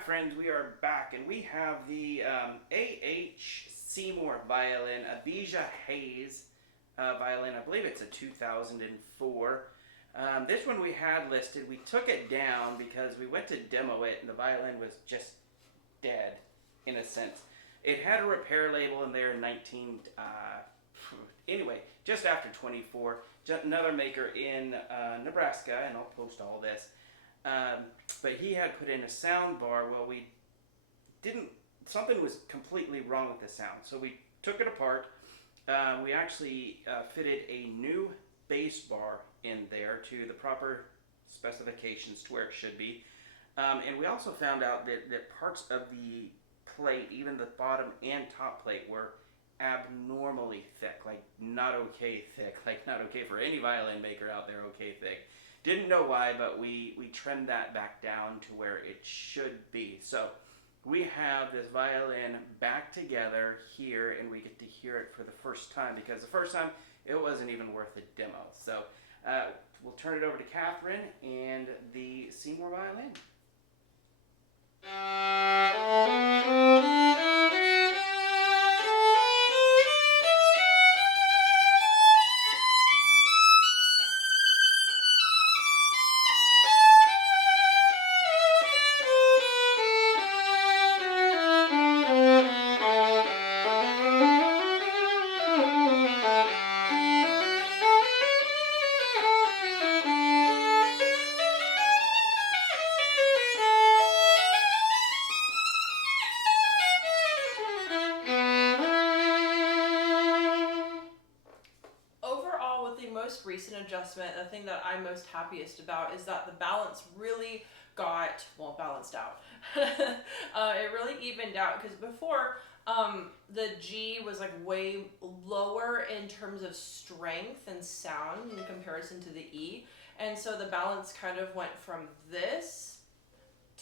right, friends, we are back, and we have the A.H. Seymour violin, a Bija Hayes violin. I believe it's a 2004. This one we had listed. We took it down because we went to demo it, and the violin was just dead, in a sense. It had a repair label in there in 19... anyway, just after 24. Another maker in Nebraska, and I'll post all this. But he had put in a sound bar. Well, we didn't, something was completely wrong with the sound. So we took it apart. We actually fitted a new bass bar in there to the proper specifications to where it should be. And we also found out that parts of the plate, even the bottom and top plate, were abnormally thick, like not okay thick, like not okay for any violin maker out there, okay thick. Didn't know why, but we trimmed that back down to where it should be. So we have this violin back together here, and we get to hear it for the first time, because the first time it wasn't even worth a demo. So we'll turn it over to Catherine and the Seymour violin. Most recent adjustment, the thing that I'm most happiest about is that the balance really got, well, balanced out. It really evened out, because before the G was like way lower in terms of strength and sound in comparison to the E, and so the balance kind of went from this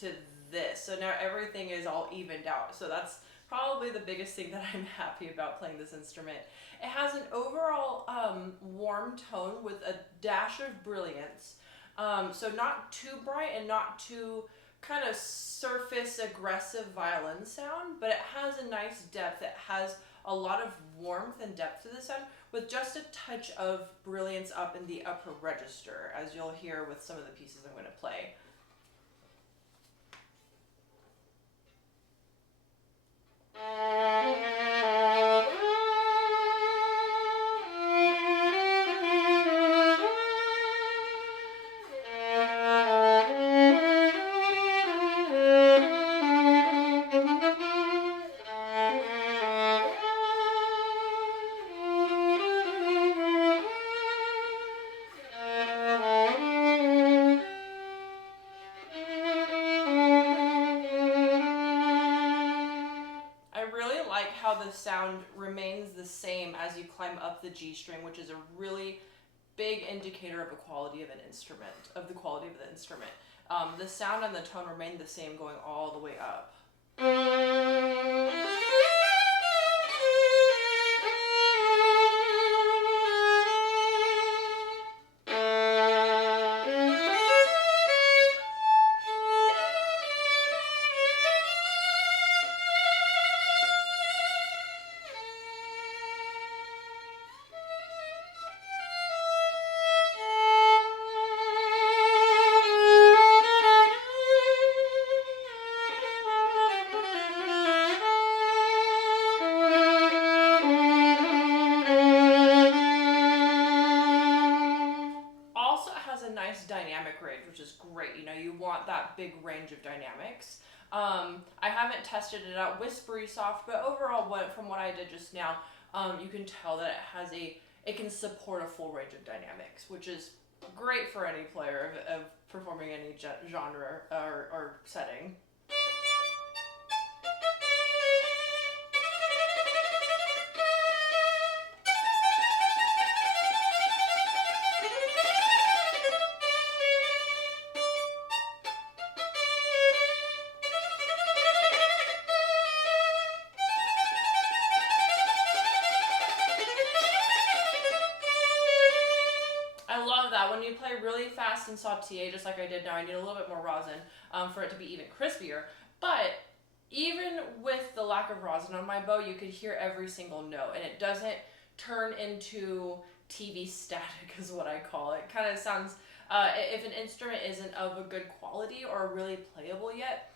to this, so now everything is all evened out. So that's probably the biggest thing that I'm happy about playing this instrument. It has an overall warm tone with a dash of brilliance. So not too bright and not too kind of surface aggressive violin sound, but it has a nice depth. It has a lot of warmth and depth to the sound, with just a touch of brilliance up in the upper register, as you'll hear with some of the pieces I'm going to play. How the sound remains the same as you climb up the G string, which is a really big indicator of the quality of an instrument, the sound and the tone remain the same going all the way up. Dynamic range, which is great. You know, you want that big range of dynamics. I haven't tested it out whispery soft, but overall, from what I did just now, you can tell that it can support a full range of dynamics, which is great for any player of performing any genre or setting. When you play really fast and sauté, just like I did now, I need a little bit more rosin for it to be even crispier. But even with the lack of rosin on my bow, you could hear every single note, and it doesn't turn into TV static, is what I call it. Kind of sounds, if an instrument isn't of a good quality or really playable yet,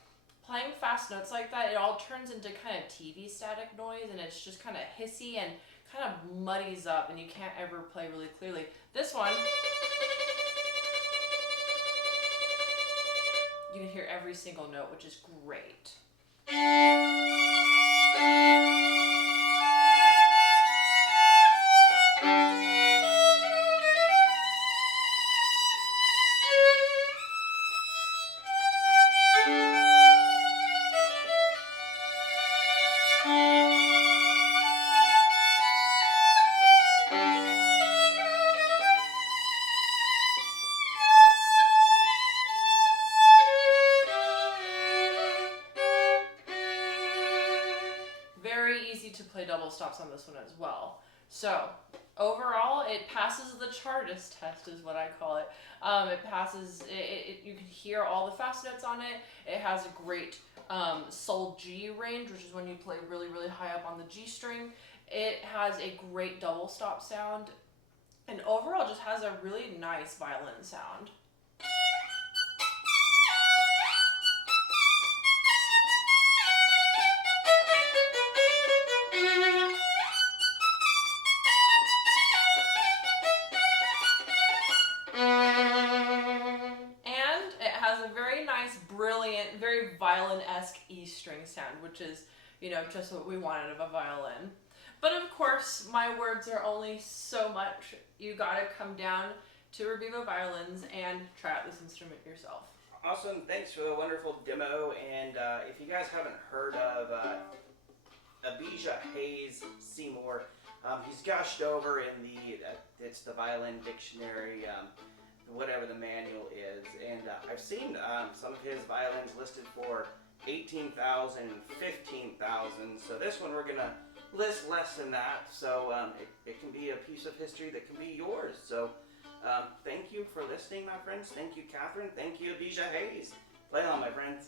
playing fast notes like that, it all turns into kind of TV static noise, and it's just kind of hissy and kind of muddies up, and you can't ever play really clearly. This one, you can hear every single note, which is great. Very easy to play double stops on this one as well. So overall, it passes the chartist test, is what I call it. It passes. You can hear all the fast notes on it. It has a great sol G range, which is when you play really, really high up on the G string. It has a great double stop sound, and overall, just has a really nice violin sound. Brilliant, very violin-esque E string sound, which is, just what we want out of a violin. But of course, my words are only so much. You gotta come down to Reviva Violins and try out this instrument yourself. Awesome, thanks for the wonderful demo. And if you guys haven't heard of Abijah Hayes Seymour, he's gushed over in it's the Violin Dictionary, whatever the manual is, and I've seen some of his violins listed for $18,000 and $15,000. So this one we're gonna list less than that. So it can be a piece of history that can be yours. So thank you for listening, my friends. Thank you, Catherine. Thank you, Abijah Hayes. Play on, my friends.